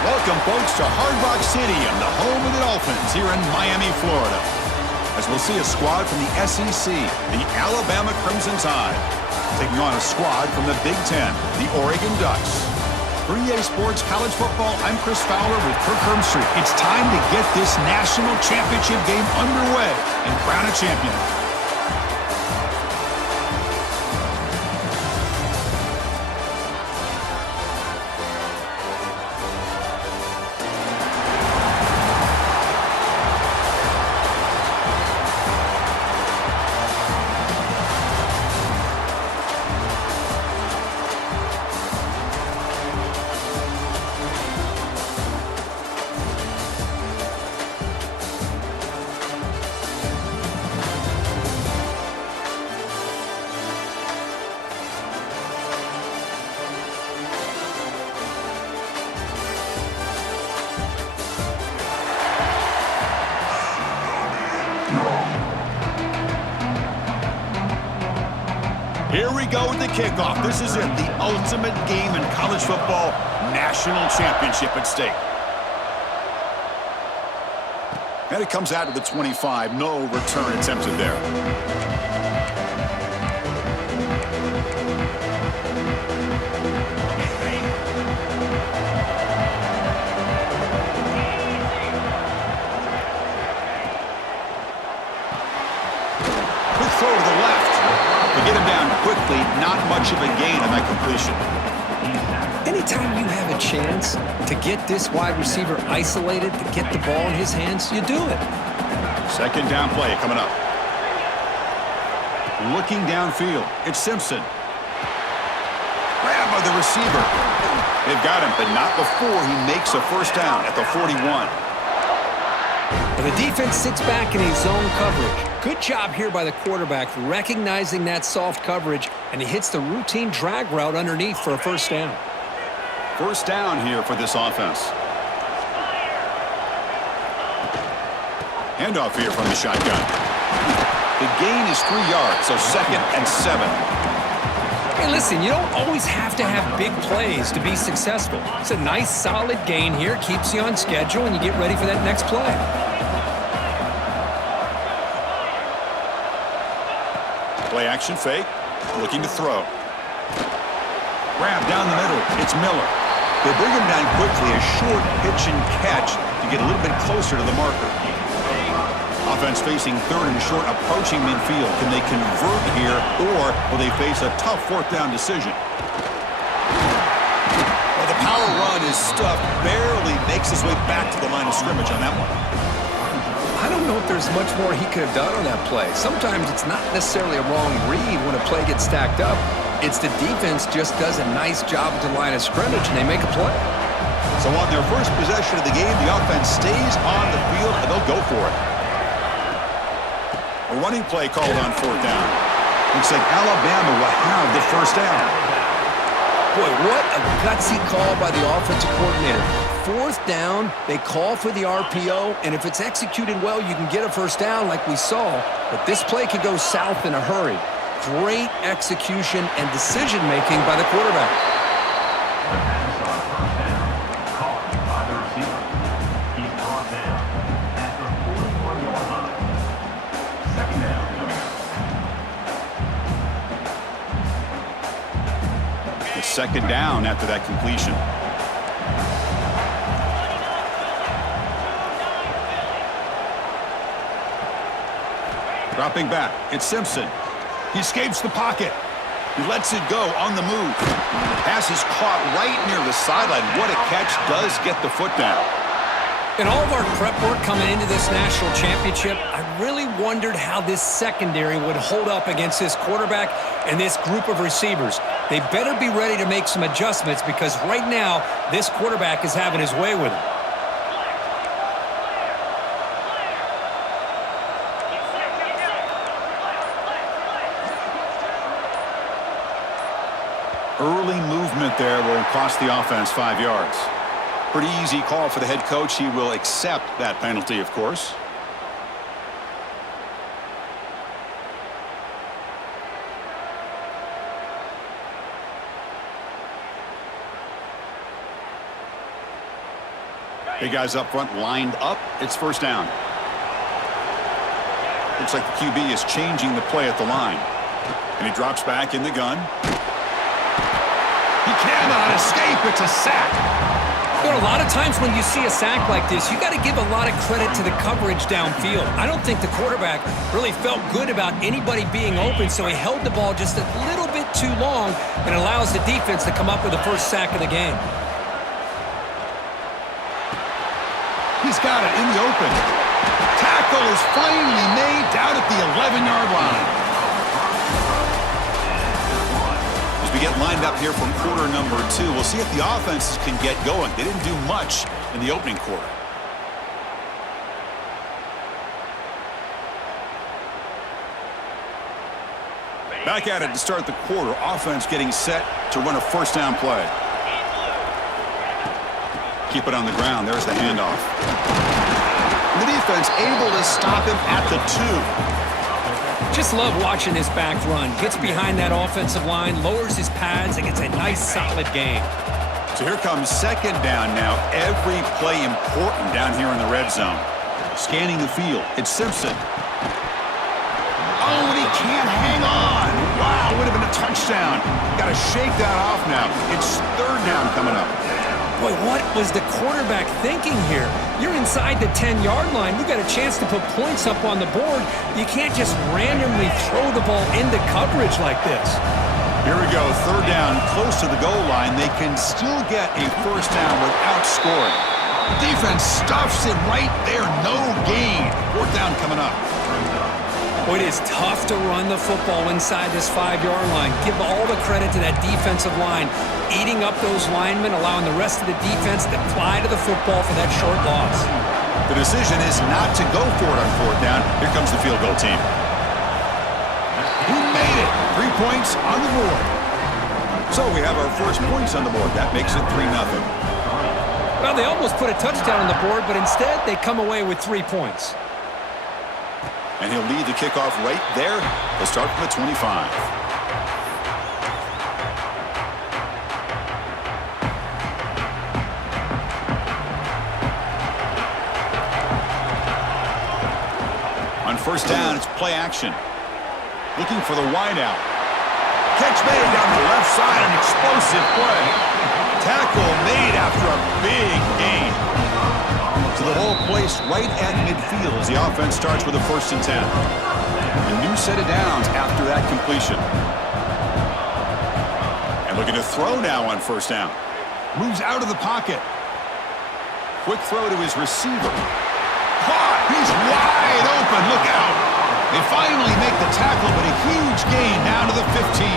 Welcome, folks, to Hard Rock Stadium, the home of the Dolphins here in Miami, Florida. As we'll see a squad from the SEC, the Alabama Crimson Tide, taking on a squad from the Big Ten, the Oregon Ducks. For EA Sports College Football, I'm Chris Fowler with Kirk Herbstreit. It's time to get this national championship game underway and crown a champion. Here we go with the kickoff. This is it, the ultimate game in college football, national championship at stake. And it comes out to the 25. No return attempted there. Quick throw to the left. To get him down quickly, not much of a gain on that completion. Anytime you have a chance to get this wide receiver isolated, to get the ball in his hands, you do it. Second down play coming up. Looking downfield, it's Simpson. Grabbed by the receiver. They've got him, but not before he makes a first down at the 41. And the defense sits back in a zone coverage. Good job here by the quarterback, recognizing that soft coverage, and he hits the routine drag route underneath for a first down. First down here for this offense. Handoff here from the shotgun. The gain is 3 yards, so 2nd and 7. Hey, listen, you don't always have to have big plays to be successful. It's a nice, solid gain here, keeps you on schedule, and you get ready for that next play. Play action fake, looking to throw. Grab down the middle, it's Miller. They bring him down quickly, a short pitch and catch to get a little bit closer to the marker. Offense facing 3rd and short, approaching midfield. Can they convert here, or will they face a tough 4th down decision? Well, the power run is stuffed, barely makes his way back to the line of scrimmage on that one. I don't know if there's much more he could have done on that play. Sometimes it's not necessarily a wrong read when a play gets stacked up. It's the defense just does a nice job at the line of scrimmage, and they make a play. So on their first possession of the game, the offense stays on the field, and they'll go for it. A running play called on 4th down. Looks like Alabama will have the first down. Boy, what a gutsy call by the offensive coordinator. 4th down, they call for the RPO, and if it's executed well, you can get a first down like we saw, but this play could go south in a hurry. Great execution and decision-making by the quarterback. The 2nd down after that completion. Dropping back, it's Simpson. He escapes the pocket. He lets it go on the move. Pass is caught right near the sideline. What a catch, does get the foot down. In all of our prep work coming into this national championship, I really wondered how this secondary would hold up against this quarterback and this group of receivers. They better be ready to make some adjustments because right now, this quarterback is having his way with him. Early movement there will cost the offense 5 yards. Pretty easy call for the head coach. He will accept that penalty, of course. Big guys up front lined up. It's first down. Looks like the QB is changing the play at the line. And he drops back in the gun. He cannot escape. It's a sack. There are a lot of times when you see a sack like this, you got to give a lot of credit to the coverage downfield. I don't think the quarterback really felt good about anybody being open, so he held the ball just a little bit too long and allows the defense to come up with the first sack of the game. He's got it in the open. Tackle is finally made down at the 11-yard line. As we get lined up here for quarter number 2, we'll see if the offenses can get going. They didn't do much in the opening quarter. Back at it to start the quarter. Offense getting set to run a first down play. Keep it on the ground. There's the handoff. And the defense able to stop him at the 2. Just love watching this back run. Gets behind that offensive line, lowers his pads, and gets a nice, solid gain. So here comes second down now. Every play important down here in the red zone. Scanning the field. It's Simpson. Oh, and he can't hang on. Wow, would have been a touchdown. Got to shake that off now. It's third down coming up. Boy, what was the quarterback thinking here? You're inside the 10-yard line. You got a chance to put points up on the board. You can't just randomly throw the ball into coverage like this. Here we go. Third down, close to the goal line. They can still get a first down without scoring. Defense stuffs it right there. No gain. Fourth down coming up. Boy, it is tough to run the football inside this 5-yard line. Give all the credit to that defensive line, eating up those linemen, allowing the rest of the defense to fly to the football for that short loss. The decision is not to go for it on fourth down. Here comes the field goal team. He made it. 3 points on the board. So we have our first points on the board. That makes it 3-0. Well, they almost put a touchdown on the board, but instead they come away with 3 points. And he'll lead the kickoff right there. They'll start from the 25. On first down, it's play action. Looking for the wideout. Catch made down the left side, an explosive play. Tackle made after a big gain. So the ball placed right at midfield as the offense starts with a 1st and 10. A new set of downs after that completion. And looking to throw now on first down. Moves out of the pocket. Quick throw to his receiver. Caught! He's wide open. Look out! They finally make the tackle, but a huge gain down to the 15.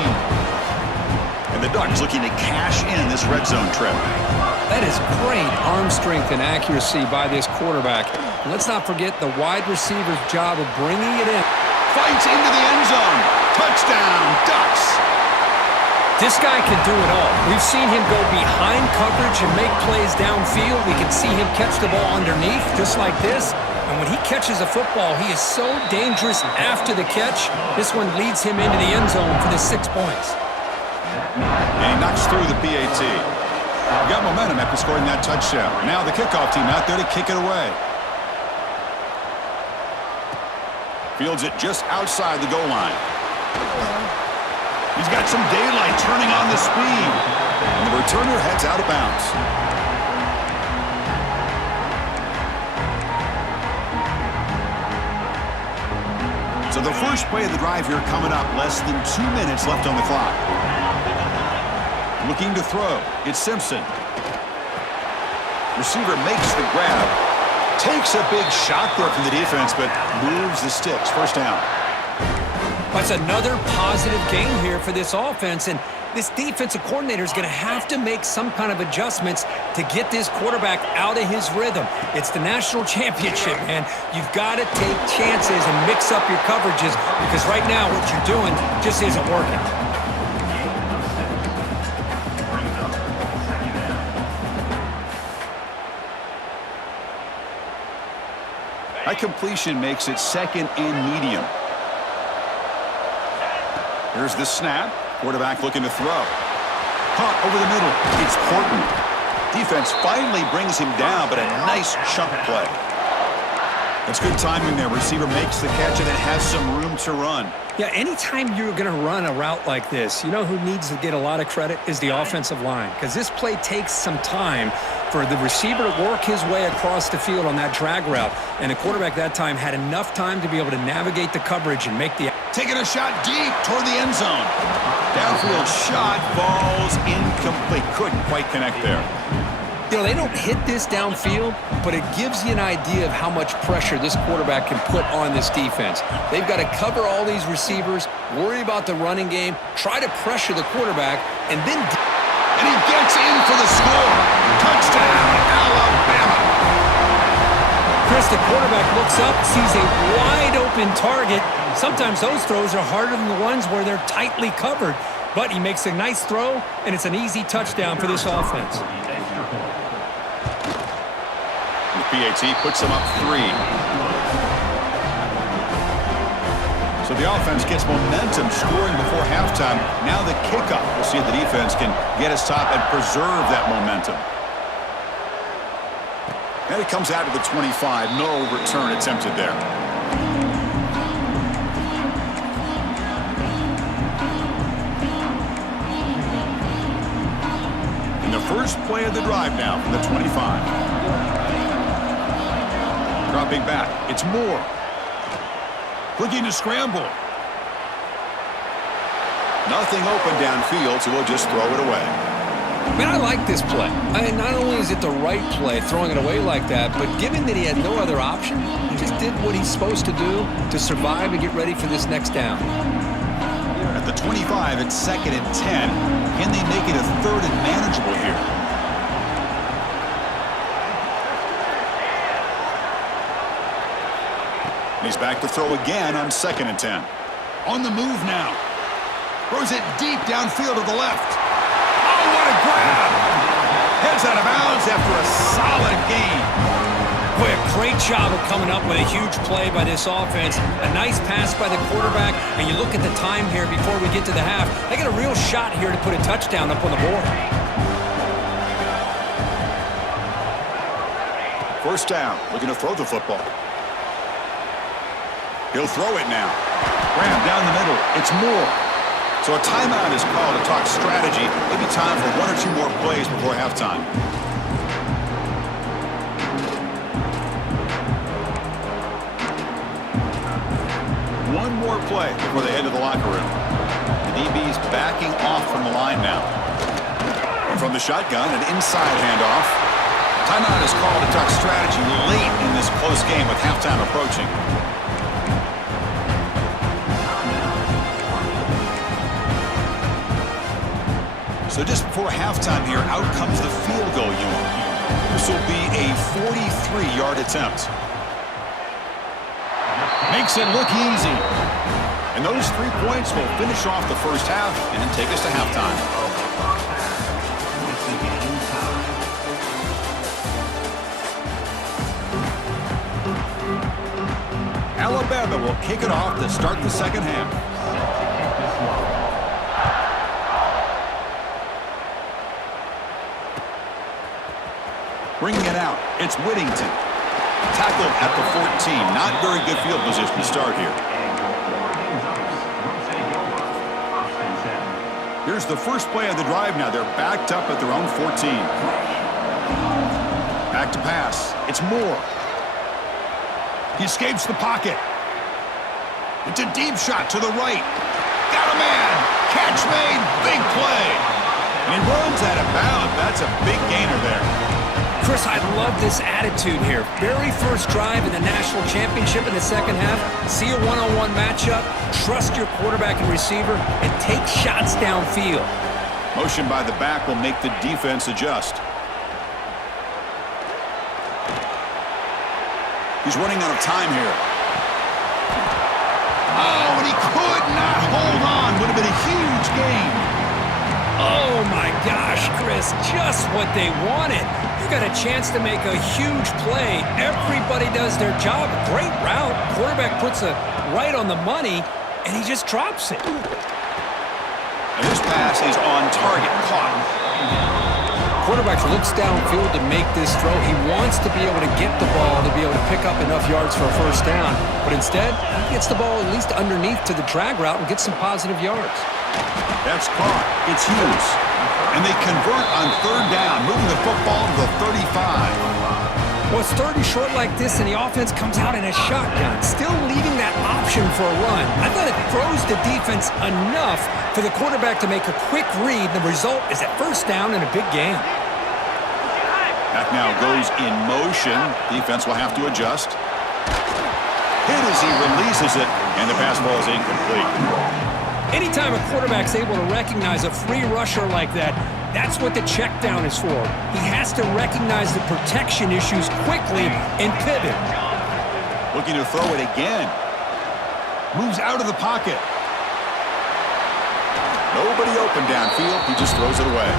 And the Ducks looking to cash in this red zone trip. That is great arm strength and accuracy by this quarterback. And let's not forget the wide receiver's job of bringing it in. Fights into the end zone. Touchdown, Ducks. This guy can do it all. We've seen him go behind coverage and make plays downfield. We can see him catch the ball underneath, just like this. And when he catches a football, he is so dangerous after the catch. This one leads him into the end zone for the 6 points. And he knocks through the PAT. Got momentum after scoring that touchdown. Now the kickoff team out there to kick it away. Fields it just outside the goal line. He's got some daylight turning on the speed. And the returner heads out of bounds. So the first play of the drive here coming up. Less than 2 minutes left on the clock. Looking to throw. It's Simpson. Receiver makes the grab. Takes a big shot there from the defense, but moves the sticks. First down. That's another positive game here for this offense, and this defensive coordinator is going to have to make some kind of adjustments to get this quarterback out of his rhythm. It's the national championship, man. You've got to take chances and mix up your coverages because right now what you're doing just isn't working. That completion makes it 2nd and medium. Here's the snap. Quarterback looking to throw. Caught over the middle. It's Horton. Defense finally brings him down, but a nice chunk play. That's good timing there. Receiver makes the catch and it has some room to run. Yeah, anytime you're going to run a route like this, you know who needs to get a lot of credit is the offensive line, because this play takes some time for the receiver to work his way across the field on that drag route, and the quarterback that time had enough time to be able to navigate the coverage and make the... Taking a shot deep toward the end zone. Downfield shot falls incomplete. Couldn't quite connect there. You know, they don't hit this downfield, but it gives you an idea of how much pressure this quarterback can put on this defense. They've got to cover all these receivers, worry about the running game, try to pressure the quarterback, and then... And he gets in for the score. Touchdown, Alabama. Chris, the quarterback looks up, sees a wide-open target. Sometimes those throws are harder than the ones where they're tightly covered. But he makes a nice throw, and it's an easy touchdown for this offense. The PAT puts them up 3. So the offense gets momentum scoring before halftime. Now the kickoff. We'll see if the defense can get a stop and preserve that momentum. And it comes out to the 25. No return attempted there. And the first play of the drive now from the 25. Dropping back. It's Moore. Looking to scramble. Nothing open downfield, so we'll just throw it away. Man, I like this play. I mean, not only is it the right play, throwing it away like that, but given that he had no other option, he just did what he's supposed to do to survive and get ready for this next down. At the 25, it's 2nd and 10. Can they make it a 3rd and manageable here? He's back to throw again on 2nd and 10. On the move now. Throws it deep downfield to the left. Oh, what a grab! Heads out of bounds after a solid gain. Boy, a great job of coming up with a huge play by this offense. A nice pass by the quarterback, and you look at the time here before we get to the half. They got a real shot here to put a touchdown up on the board. First down, looking to throw the football. He'll throw it now. Graham down the middle. It's Moore. So a timeout is called to talk strategy. Maybe time for 1 or 2 more plays before halftime. One more play before they head to the locker room. The DB's backing off from the line now. And from the shotgun, an inside handoff. Timeout is called to talk strategy late in this close game with halftime approaching. So just before halftime here, out comes the field goal unit. This will be a 43-yard attempt. Makes it look easy. And those 3 points will finish off the first half and take us to halftime. Alabama will kick it off to start the second half. Bringing it out, it's Whittington. Tackled at the 14. Not very good field position to start here. Here's the first play of the drive now. They're backed up at their own 14. Back to pass. It's Moore. He escapes the pocket. It's a deep shot to the right. Got a man. Catch made. Big play. And he runs out of bounds. That's a big gainer there. Chris, I love this attitude here. Very first drive in the national championship in the second half. See a one-on-one matchup, trust your quarterback and receiver, and take shots downfield. Motion by the back will make the defense adjust. He's running out of time here. Oh, and he could not hold on. Would have been a huge gain. Oh, my gosh, Chris, just what they wanted. You got a chance to make a huge play. Everybody does their job. Great route. Quarterback puts it right on the money, and he just drops it. And this pass is on target. Caught. Quarterback looks downfield to make this throw. He wants to be able to get the ball to be able to pick up enough yards for a first down. But instead, he gets the ball at least underneath to the drag route and gets some positive yards. That's caught. It's Hughes. And they convert on third down, moving the football to the 35. Well, it's third and short like this, and the offense comes out in a shotgun, still leaving that option for a run. I thought it throws the defense enough for the quarterback to make a quick read. The result is a first down and a big gain. Back now goes in motion. Defense will have to adjust. Hit as he releases it, and the pass ball is incomplete. Anytime a quarterback's able to recognize a free rusher like that, that's what the check down is for. He has to recognize the protection issues quickly and pivot. Looking to throw it again. Moves out of the pocket. Nobody open downfield. He just throws it away.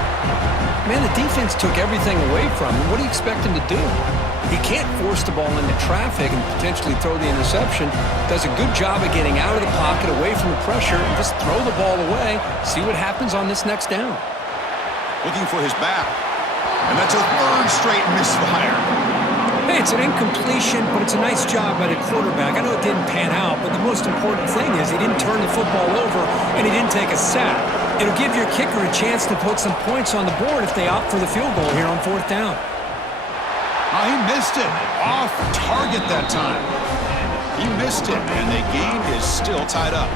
Man, the defense took everything away from him. What do you expect him to do? He can't force the ball into traffic and potentially throw the interception. Does a good job of getting out of the pocket, away from the pressure, and just throw the ball away. See what happens on this next down. Looking for his back. And that's a third straight misfire. Hey, it's an incompletion, but it's a nice job by the quarterback. I know it didn't pan out, but the most important thing is he didn't turn the football over and he didn't take a sack. It'll give your kicker a chance to put some points on the board if they opt for the field goal here on fourth down. Oh, he missed it. Off target that time. He missed it, and the game is still tied up.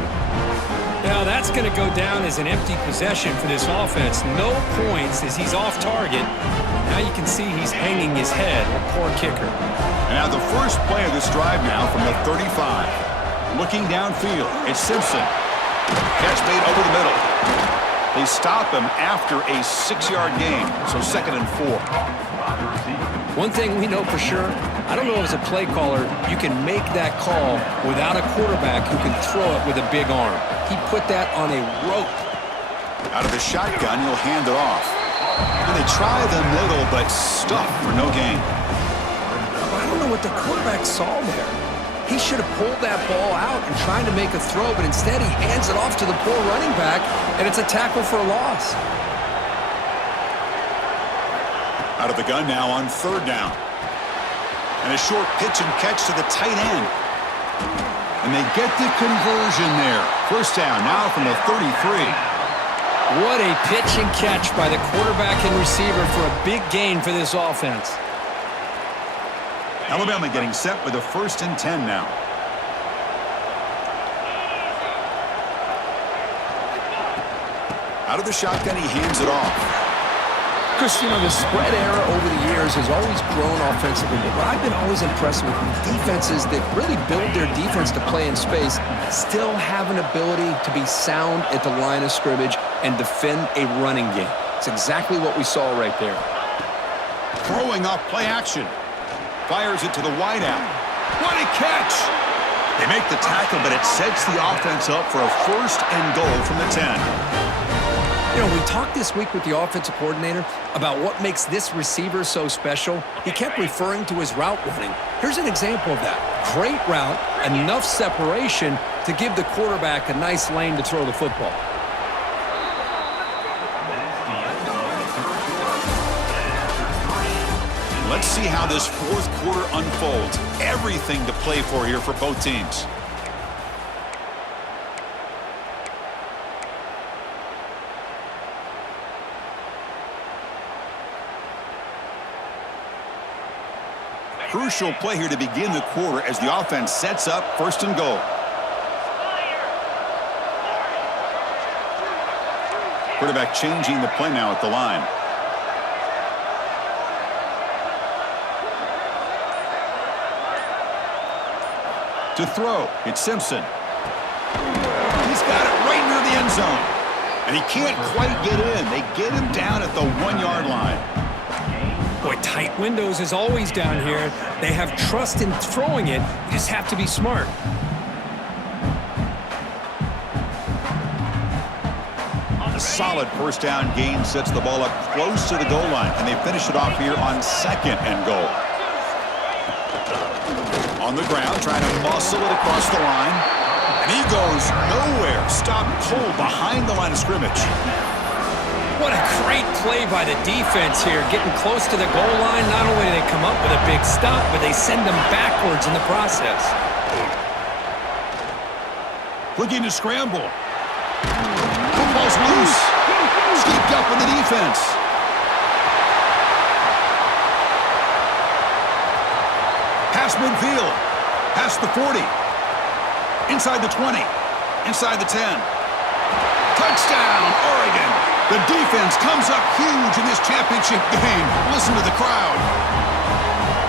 Now that's going to go down as an empty possession for this offense. No points as he's off target. Now you can see he's hanging his head. Poor kicker. And now the first play of this drive now from the 35. Looking downfield, it's Simpson. Catch made over the middle. They stop him after a 6-yard gain, so 2nd and 4. One thing we know for sure, I don't know as a play caller, you can make that call without a quarterback who can throw it with a big arm. He put that on a rope. Out of the shotgun, he'll hand it off. And they try the middle, but stuff for no gain. I don't know what the quarterback saw there. He should have pulled that ball out and tried to make a throw, but instead he hands it off to the poor running back, and it's a tackle for a loss. Out of the gun now on third down. And a short pitch and catch to the tight end. And they get the conversion there. First down now from the 33. What a pitch and catch by the quarterback and receiver for a big gain for this offense. Alabama getting set with a 1st and 10 now. Out of the shotgun, he hands it off. Chris, you know, the spread era over the years has always grown offensively, but I've been always impressed with defenses that really build their defense to play in space, still have an ability to be sound at the line of scrimmage and defend a running game. It's exactly what we saw right there. Throwing off play action. Fires it to the wideout. What a catch! They make the tackle, but it sets the offense up for a 1st and goal from the 10. You know, we talked this week with the offensive coordinator about what makes this receiver so special. He kept referring to his route running. Here's an example of that. Great route, enough separation to give the quarterback a nice lane to throw the football. Let's see how this 4th quarter unfolds. Everything to play for here for both teams. Crucial play here to begin the quarter as the offense sets up 1st and goal. Quarterback changing the play now at the line. To throw, it's Simpson. He's got it right near the end zone. And he can't quite get in. They get him down at the 1-yard line. Boy, tight windows is always down here. They have trust in throwing it. You just have to be smart. A solid 1st down gain sets the ball up close to the goal line. And they finish it off here on 2nd and goal. On the ground, trying to muscle it across the line. And he goes nowhere. Stopped cold behind the line of scrimmage. What a great play by the defense here, getting close to the goal line. Not only do they come up with a big stop, but they send them backwards in the process. Looking to scramble. Football's loose. Scooped up with the defense. Past midfield. Past the 40. Inside the 20. Inside the 10. Touchdown, Oregon. The defense comes up huge in this championship game. Listen to the crowd.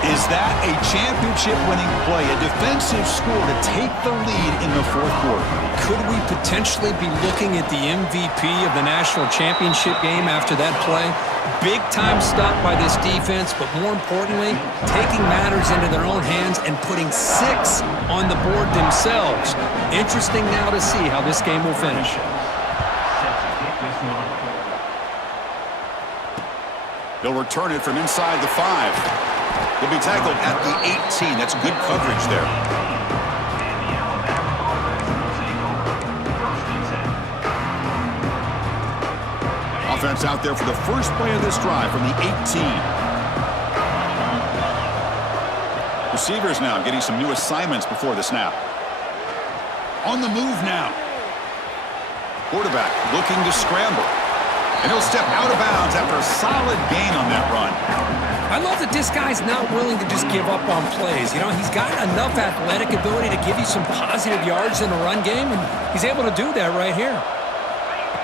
Is that a championship-winning play, a defensive score to take the lead in the fourth quarter? Could we potentially be looking at the MVP of the national championship game after that play? Big-time stop by this defense, but more importantly, taking matters into their own hands and putting 6 on the board themselves. Interesting now to see how this game will finish. They'll return it from inside the 5. He'll be tackled at the 18. That's good coverage there. Offense out there for the first play of this drive from the 18. Receivers now getting some new assignments before the snap. On the move now. Quarterback looking to scramble. And he'll step out of bounds after a solid gain on that run. I love that this guy's not willing to just give up on plays. You know, he's got enough athletic ability to give you some positive yards in the run game, and he's able to do that right here.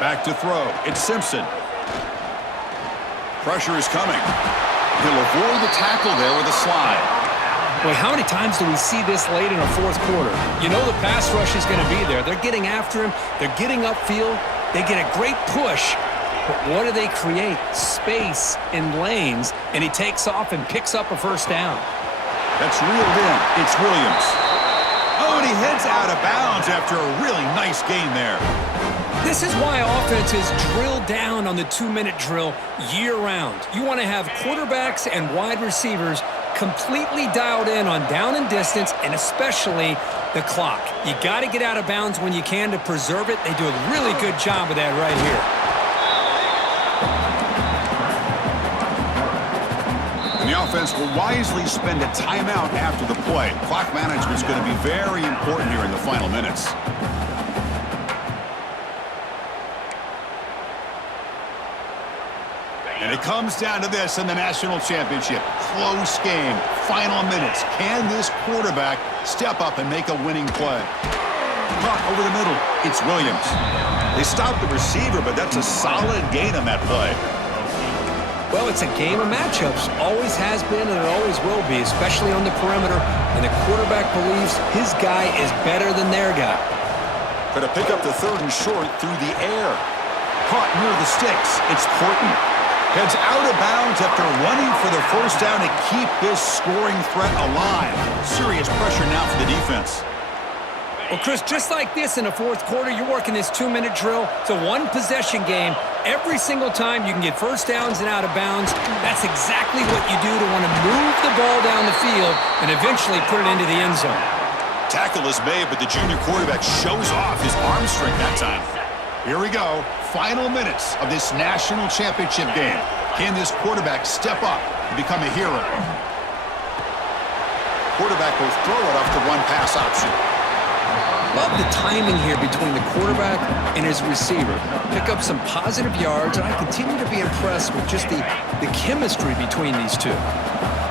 Back to throw. It's Simpson. Pressure is coming. He'll avoid the tackle there with a slide. Boy, how many times do we see this late in a fourth quarter? You know the pass rush is going to be there. They're getting after him. They're getting upfield. They get a great push. But what do they create? Space in lanes, and he takes off and picks up a first down. That's reeled in. It's Williams. Oh, and he heads out of bounds after a really nice gain there. This is why offenses drill down on the 2-minute drill year-round. You want to have quarterbacks and wide receivers completely dialed in on down and distance, and especially the clock. You got to get out of bounds when you can to preserve it. They do a really good job of that right here. And the offense will wisely spend a timeout after the play. Clock management is going to be very important here in the final minutes. And it comes down to this in the national championship. Close game. Final minutes. Can this quarterback step up and make a winning play? Caught over the middle. It's Williams. They stopped the receiver, but that's a solid gain on that play. Well, it's a game of matchups. Always has been, and it always will be, especially on the perimeter. And the quarterback believes his guy is better than their guy. Going to pick up the 3rd and short through the air. Caught near the sticks. It's Porton. Heads out of bounds after running for the first down to keep this scoring threat alive. Serious pressure now for the defense. Well, Chris, just like this in the fourth quarter, you're working this 2-minute drill. It's a one-possession game. Every single time you can get first downs and out of bounds, that's exactly what you do to want to move the ball down the field and eventually put it into the end zone. Tackle is made, but the junior quarterback shows off his arm strength that time. Here we go. Final minutes of this national championship game. Can this quarterback step up and become a hero? Quarterback will throw it off the one-pass option. Love the timing here between the quarterback and his receiver. Pick up some positive yards, and I continue to be impressed with just the chemistry between these two.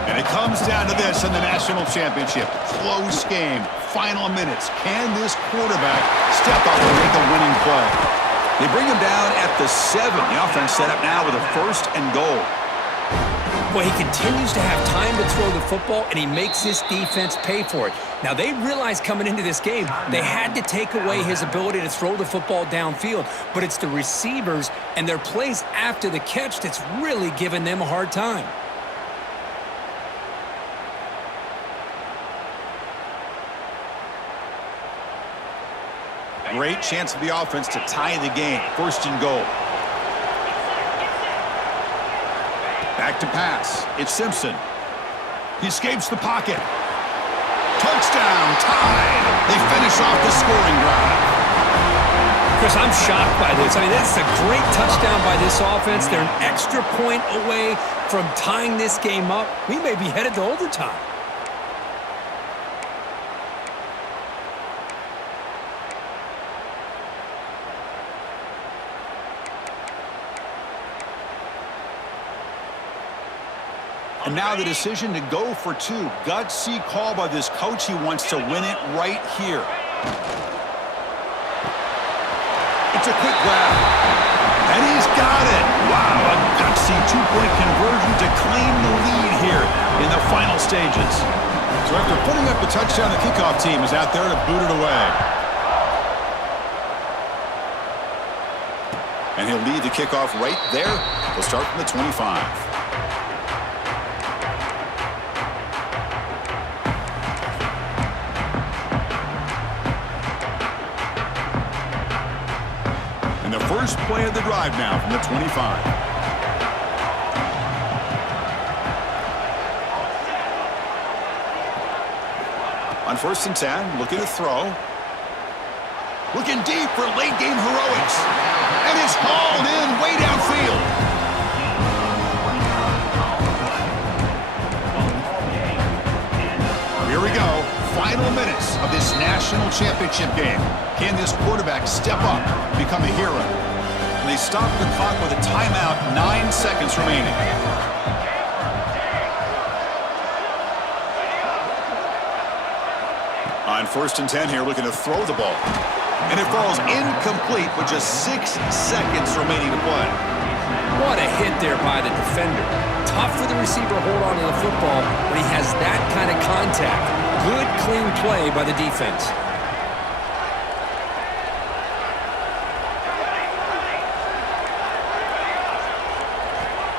And it comes down to this in the national championship. Close game. Final minutes. Can this quarterback step up and make a winning play? They bring him down at the 7. The offense set up now with a 1st and goal. Boy, he continues to have time to throw the football, and he makes this defense pay for it. Now, they realized coming into this game, they had to take away his ability to throw the football downfield, but it's the receivers and their plays after the catch that's really giving them a hard time. Great chance for the offense to tie the game. 1st and goal. Back to pass. It's Simpson. He escapes the pocket. Touchdown, tied. They finish off the scoring drive. Chris, I'm shocked by this. I mean, this is a great touchdown by this offense. They're an extra point away from tying this game up. We may be headed to overtime. And now the decision to go for two. Gutsy call by this coach. He wants to win it right here. It's a quick grab. And he's got it. Wow, a gutsy two-point conversion to claim the lead here in the final stages. So after putting up the touchdown, the kickoff team is out there to boot it away. And he'll lead the kickoff right there. He'll start from the 25. And the first play of the drive now from the 25. On 1st and 10, looking to throw. Looking deep for late game heroics. And it's called in way downfield. Here we go. Final minutes of this national championship game. Can this quarterback step up, become a hero? And they stop the clock with a timeout, 9 seconds remaining. On 1st and 10 here, looking to throw the ball. And it falls incomplete with just 6 seconds remaining to play. What a hit there by the defender. Tough for the receiver to hold on to the football, but he has that kind of contact. Good, clean play by the defense.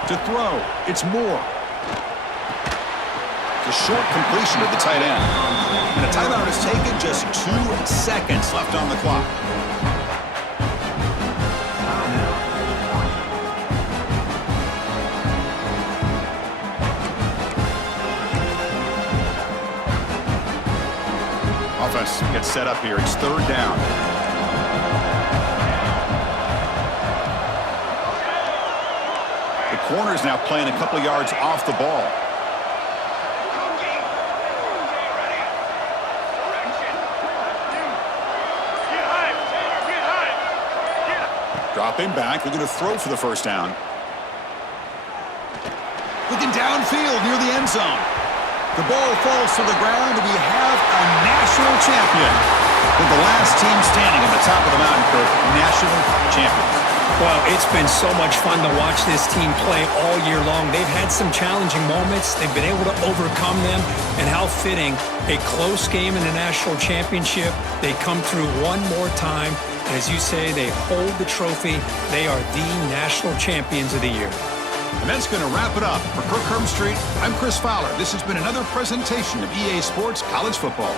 To throw, it's Moore. The short completion to the tight end. And a timeout is taken, just 2 seconds left on the clock. Offense gets set up here. It's 3rd down. The corner's now playing a couple yards off the ball. Dropping back, they're going to throw for the 1st down. Looking downfield near the end zone. The ball falls to the ground, and we have a national champion. With the last team standing at the top of the mountain, Kirk, national champions. Well, it's been so much fun to watch this team play all year long. They've had some challenging moments. They've been able to overcome them. And how fitting, a close game in the national championship. They come through one more time. And as you say, they hold the trophy. They are the national champions of the year. And that's going to wrap it up. For Kirk Herbstreit, I'm Chris Fowler. This has been another presentation of EA Sports College Football.